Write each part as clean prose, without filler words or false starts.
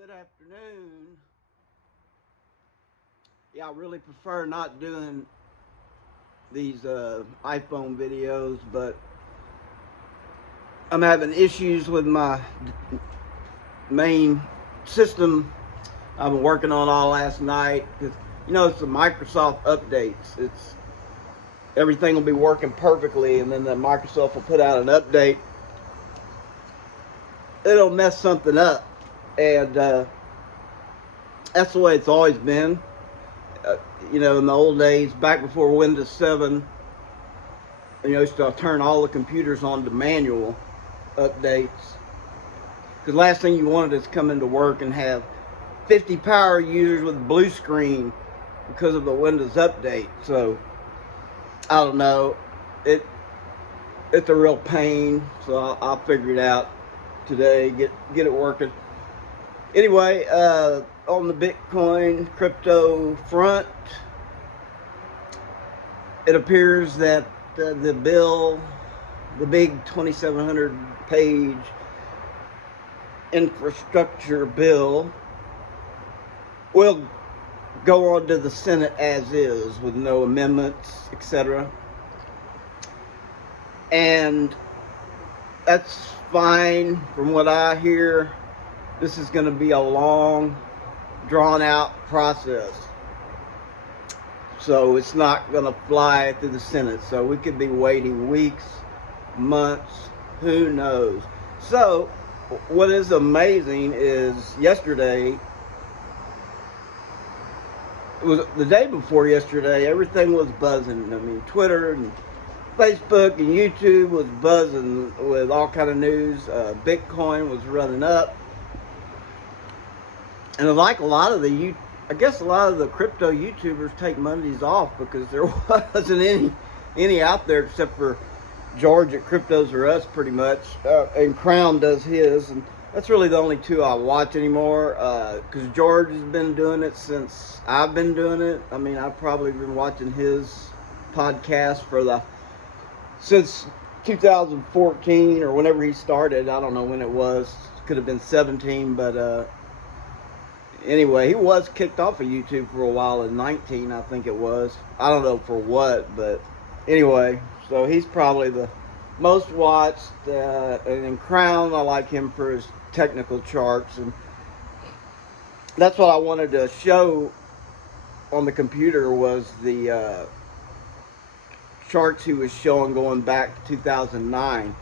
Good afternoon. Yeah, I really prefer not doing these iPhone videos, but I'm having issues with my main system. I've been working on all last night. It's the Microsoft updates. It's everything will be working perfectly, and then the Microsoft will put out an update. It'll mess something up, and that's the way it's always been. Uh, in the old days, back before Windows 7, used to turn all the computers on to manual updates. Because last thing you wanted is come into work and have 50 power users with blue screen because of the Windows update. So I don't know. It it's a real pain. So I'll figure it out today. Get it working. Anyway, on the Bitcoin crypto front, it appears that the bill, the big 2,700 page infrastructure bill, will go on to the Senate as is with no amendments, etc. And that's fine from what I hear. This is going to be a long, drawn out process. So it's not going to fly through the Senate. So we could be waiting weeks, months, who knows. So what is amazing is yesterday, it was the day before yesterday, everything was buzzing. I mean, Twitter and Facebook and YouTube was buzzing with all kind of news. Bitcoin was running up. And like I guess a lot of the crypto YouTubers take Mondays off because there wasn't any out there except for George at Cryptos or Us, pretty much, and Crown does his, and that's really the only two I watch anymore. Because George has been doing it since I've been doing it. I mean, I've probably been watching his podcast since 2014 or whenever he started. I don't know when it was. Could have been 17, but anyway, he was kicked off of YouTube for a while in 19, I think it was. I don't know for what, but anyway, so he's probably the most watched. And in Crown, I like him for his technical charts, and that's what I wanted to show on the computer was the charts he was showing going back to 2009.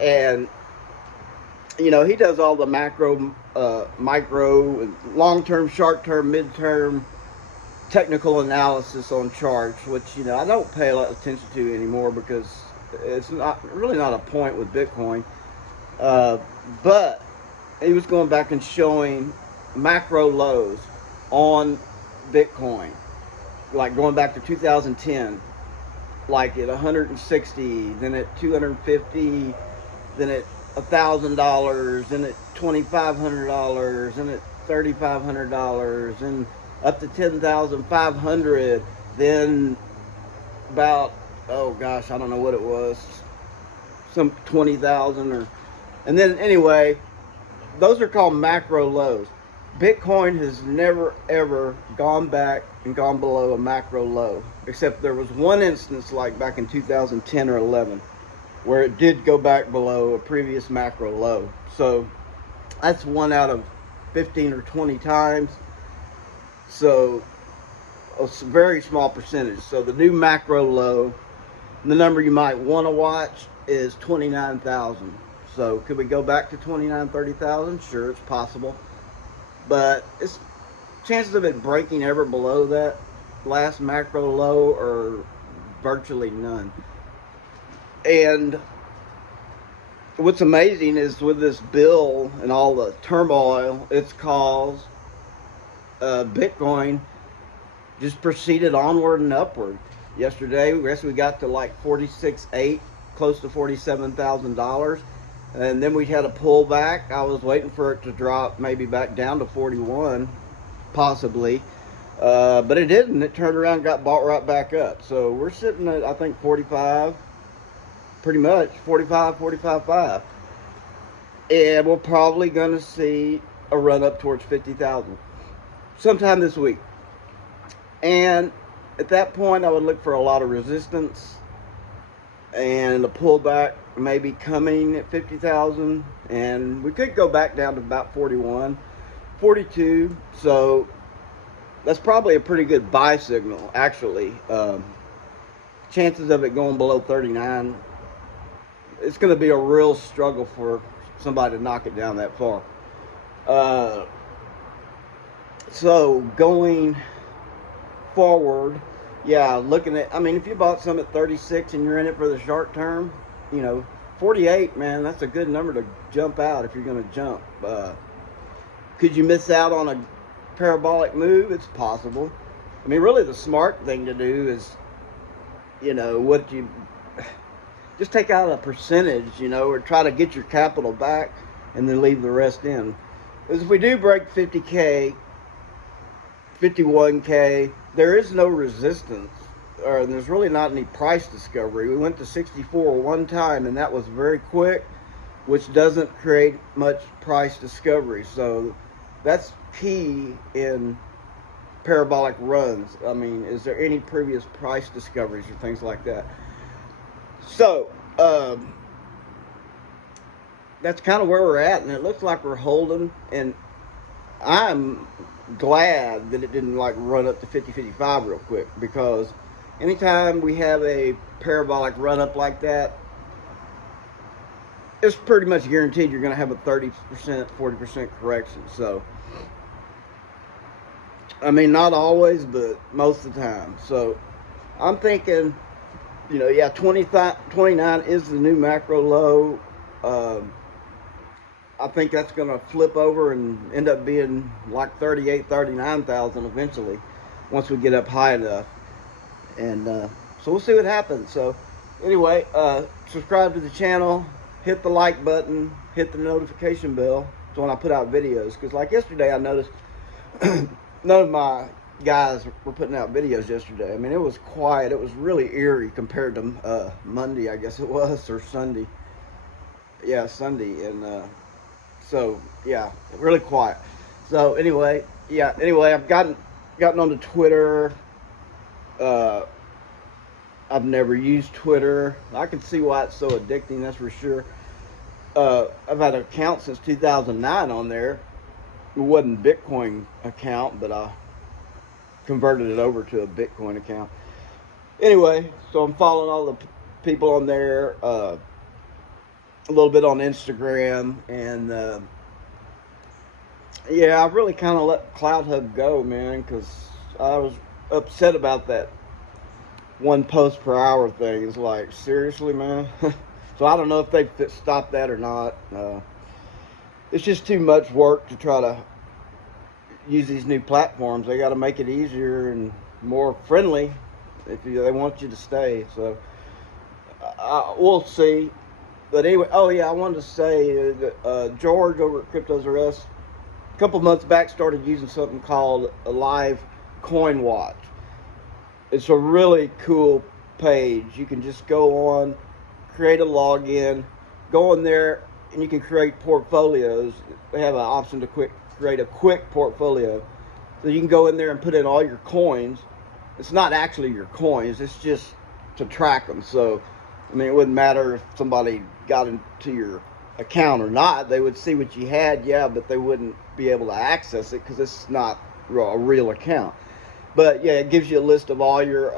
And he does all the macro, micro, long-term, short-term, mid-term technical analysis on charts, which I don't pay a lot of attention to anymore because it's not a point with Bitcoin. But he was going back and showing macro lows on Bitcoin, like going back to 2010, like at 160, then at 250, then at $1,000, then at $2,500, and at $3,500, and up to 10,500. Then about, oh gosh, I don't know what it was, some 20,000 and then anyway, those are called macro lows. Bitcoin has never ever gone back and gone below a macro low, except there was one instance like back in 2010 or 11 where it did go back below a previous macro low. So that's 1 out of 15 or 20 times. So a very small percentage. So the new macro low, the number you might want to watch is 29,000. So could we go back to 29, 30,000? Sure, it's possible. But it's chances of it breaking ever below that last macro low are virtually none. And what's amazing is with this bill and all the turmoil it's caused, Bitcoin just proceeded onward and upward. Yesterday, I guess we got to like 46.8, close to $47,000. And then we had a pullback. I was waiting for it to drop maybe back down to 41, possibly. But it didn't. It turned around and got bought right back up. So we're sitting at, I think, 45, pretty much, 45, 45.5. And we're probably going to see a run up towards 50,000 sometime this week. And at that point, I would look for a lot of resistance and a pullback maybe coming at 50,000, and we could go back down to about 41, 42. So that's probably a pretty good buy signal, actually. Chances of it going below 39, it's going to be a real struggle for somebody to knock it down that far. So going forward, yeah, looking at, I mean, if you bought some at 36 and you're in it for the short term, 48, man, that's a good number to jump out if you're going to jump. Could you miss out on a parabolic move? It's possible. I mean, really the smart thing to do is, what you just take out a percentage, or try to get your capital back and then leave the rest in. Because if we do break 50K, 51K, there is no resistance, or there's really not any price discovery. We went to 64 one time, and that was very quick, which doesn't create much price discovery. So that's key in parabolic runs. I mean, is there any previous price discoveries or things like that? So that's kind of where we're at, and it looks like we're holding, and I'm glad that it didn't run up to 50, 55 real quick, because anytime we have a parabolic run up like that, it's pretty much guaranteed you're going to have a 30%, 40% correction. So, I mean, not always, but most of the time. So, I'm thinking, 29 is the new macro low. I think that's going to flip over and end up being like 38, 39,000 eventually, once we get up high enough. And so we'll see what happens. So anyway, subscribe to the channel, hit the like button, hit the notification bell. So when I put out videos, because like yesterday I noticed none of my guys were putting out videos yesterday. I mean, it was quiet. It was really eerie compared to Monday, I guess it was, or Sunday. Yeah, Sunday. And so yeah, really quiet. So anyway, I've gotten onto Twitter. I've never used Twitter. I can see why it's so addicting, that's for sure. I've had an account since 2009 on there. It wasn't a Bitcoin account, but I converted it over to a Bitcoin account. Anyway, so I'm following all the people on there. A little bit on Instagram, and yeah, I really kind of let CloutHub go, man, because I was upset about that 1 post per hour thing. It's like, seriously, man. So I don't know if they stopped that or not. It's just too much work to try to use these new platforms. They got to make it easier and more friendly if they want you to stay. So we'll see. But anyway, oh yeah, I wanted to say that George over at Cryptos R Us a couple months back started using something called a live coin watch. It's a really cool page. You can just go on, create a login, go in there, and you can create portfolios. They have an option to create a quick portfolio. So you can go in there and put in all your coins. It's not actually your coins, it's just to track them. So, I mean, it wouldn't matter if somebody got into your account or not. They would see what you had, yeah, but they wouldn't be able to access it because it's not a real account. But yeah, it gives you a list of all your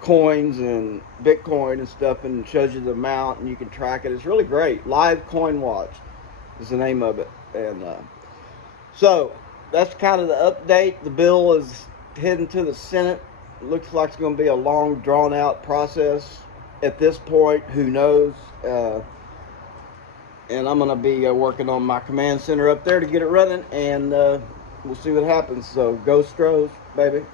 coins and Bitcoin and stuff, and shows you the amount, and you can track it. It's really great. Live Coin Watch is the name of it. And so that's kind of the update. The bill is heading to the Senate. It looks like it's going to be a long, drawn out process at this point. Who knows? And I'm going to be working on my command center up there to get it running, and we'll see what happens. So go Stros, baby.